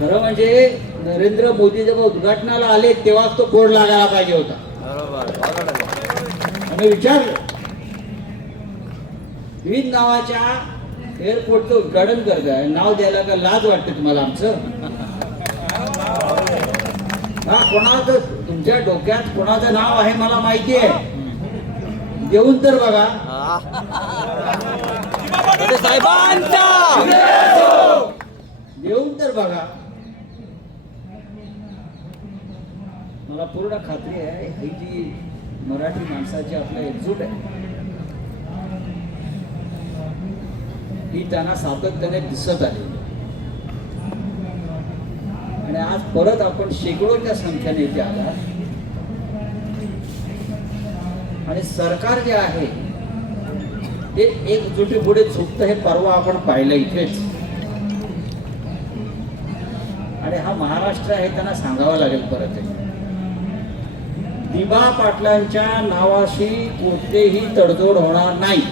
खरं म्हणजे नरेंद्र मोदी जेव्हा उद्घाटनाला आले तेव्हाच तो बोर्ड लागायला पाहिजे होता. आम्ही विचारलं, विविध नावाच्या एअरपोर्टचं उद्घाटन करताय, नाव द्यायला का लाज वाटते तुम्हाला आमचं? हा, कोणाचं तुमच्या डोक्यात कोणाचं नाव आहे मला माहिती आहे, देऊन तर बघा. देऊन तर बघा. मला पूर्ण खात्री आहे ही जी मराठी माणसाची आपलं एकजूट आहे ही त्यांना सातत्याने दिसत आली. आणि आज परत आपण शेकडोच्या संख्येने इथे आला आणि सरकार जे आहे ते एकजुटी पुढे झुकतं हे परवा आपण पाहिलं इथेच. आणि हा महाराष्ट्र आहे त्यांना सांगावं लागेल परत. दिबा पाटलांच्या नावाशी कोणतेही तडजोड होणार नाही.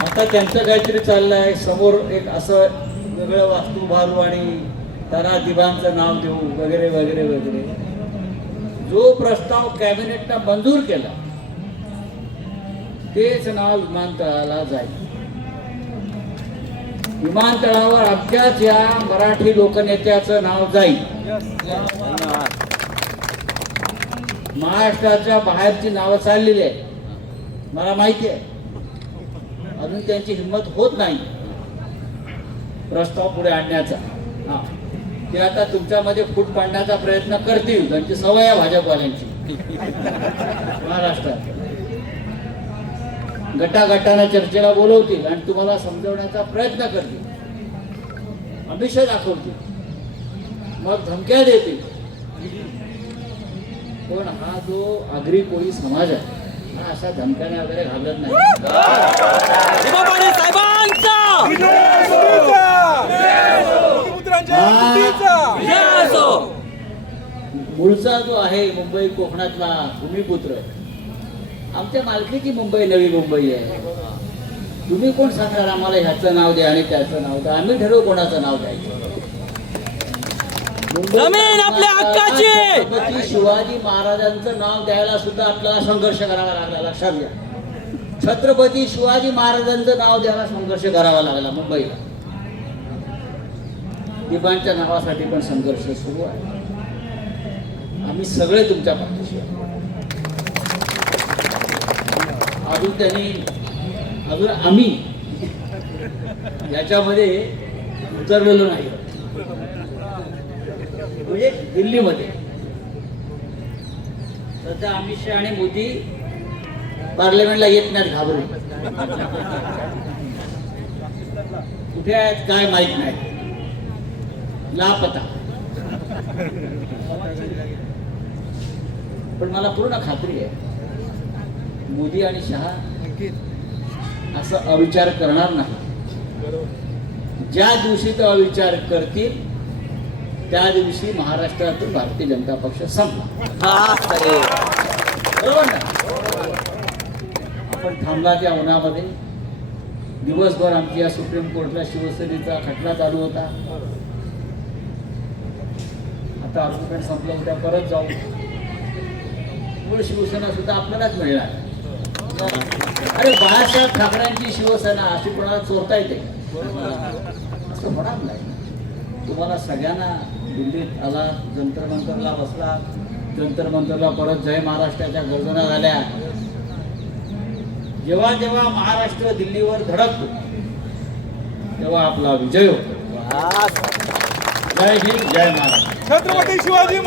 आता त्यांचं काहीतरी चाललंय, समोर एक असं वेगळं वास्तू उभारू आणि त्यांना दिबांचं नाव देऊ वगैरे वगैरे वगैरे. जो प्रस्ताव कॅबिनेटनं मंजूर केला तेच नाव विमानतळाला जाईल. विमानतळावर अख्ख्याच या मराठी लोकनेत्याचं नाव जाईल. महाराष्ट्राच्या बाहेरची नावं चाललेली आहे, मला माहिती आहे. अजून त्यांची हिंमत होत नाही प्रस्ताव पुढे आणण्याचा. हा, ते आता तुमच्यामध्ये फूट पाडण्याचा प्रयत्न करतील, त्यांची सवय आहे भाजपवाल्यांची. महाराष्ट्रात गटागटाने चर्चेला बोलवतील आणि तुम्हाला समजवण्याचा प्रयत्न करतील, अभिषय दाखवतील, मग धमक्या देतील. पण हा जो आगरी कोळी समाज आहे हा अशा धमक्याने वगैरे घालत नाही. मूळचा जो आहे मुंबई कोकणातला भूमिपुत्र, आमच्या मालकीची मुंबई नवी मुंबई आहे. तुम्ही कोण सांगणार आम्हाला ह्याचं नाव द्या आणि त्याचं नाव द्या? आम्ही ठरवू कोणाचं नाव द्यायचं. जमीन आपल्या हक्काची. छत्रपती शिवाजी महाराजांचं नाव द्यायला सुद्धा आपल्याला संघर्ष करावा लागला. लक्षात घ्या, छत्रपती शिवाजी महाराजांचं नाव द्यायला संघर्ष करावा लागला मुंबईला. दिबांच्या नावासाठी पण संघर्ष सुरू आहे. आम्ही सगळे तुमच्या पाठीशी आहोत. अजून आम्ही याच्यामध्ये उतरलेलो नाही. म्हणजे दिल्लीमध्ये सध्या अमित शहा आणि मोदी पार्लमेंटला येत नाहीत, घाबरून. कुठे आहेत काय माहित नाही, लापता. पण मला पूर्ण खात्री आहे मोदी आणि शहा असं अविचार करणार नाही. ज्या दिवशी ते अविचार करतील त्या दिवशी महाराष्ट्रातून भारतीय जनता पक्ष संपला. बरोबर ना? आपण थांबला त्या उन्हामध्ये दिवसभर. आमची या सुप्रीम कोर्टला शिवसेनेचा खटला चालू होता. आता आर्ग्युमेंट संपलं, उद्या परत जाऊ. मूळ शिवसेना सुद्धा आपल्यालाच मिळणार. अरे बाळासाहेब ठाकरेंची शिवसेना अशी कोणाला चोरता येते? असं होणार नाही. तुम्हाला सगळ्यांना दिल्लीत आला, जंतर मंतरला बसला, जंतर मंतरला परत जय महाराष्ट्राच्या गर्जना झाल्या. जेव्हा जेव्हा महाराष्ट्र दिल्लीवर धडकतो तेव्हा आपला विजय होतो. जय हिंद, जय महाराष्ट्र. छत्रपती शिवाजी